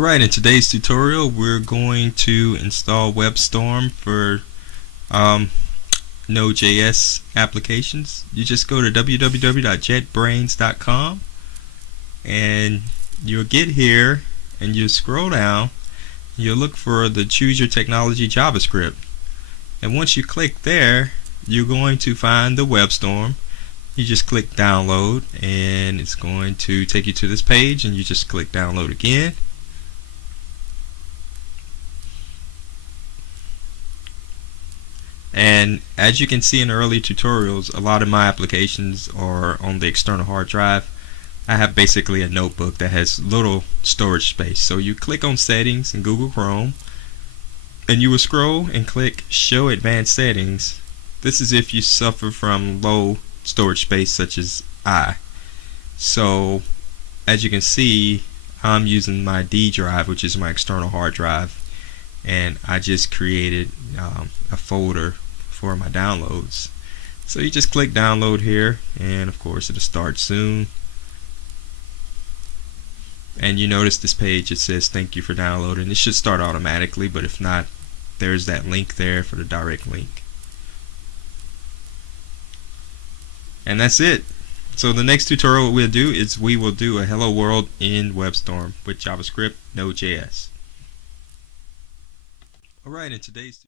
Alright, in today's tutorial we're going to install Webstorm for NodeJs applications. You just go to www.jetbrains.com and you'll get here and you scroll down. You'll look for the Choose Your Technology JavaScript, and once you click there you're going to find the Webstorm. You just click download and it's going to take you to this page, and you just click download again. And as you can see in early tutorials, a lot of my applications are on the external hard drive. I have basically a notebook that has little storage space. So you click on settings in Google Chrome and you will scroll and click show advanced settings. This is if you suffer from low storage space such as I. So as you can see, I'm using my D drive, which is my external hard drive, and I just created a folder for my downloads. So you just click download here, and of course it'll start soon. And you notice this page, it says thank you for downloading. It should start automatically, but if not, there's that link there for the direct link. And that's it. So the next tutorial we'll do is we will do a hello world in Webstorm with JavaScript Node.js. Alright, in today's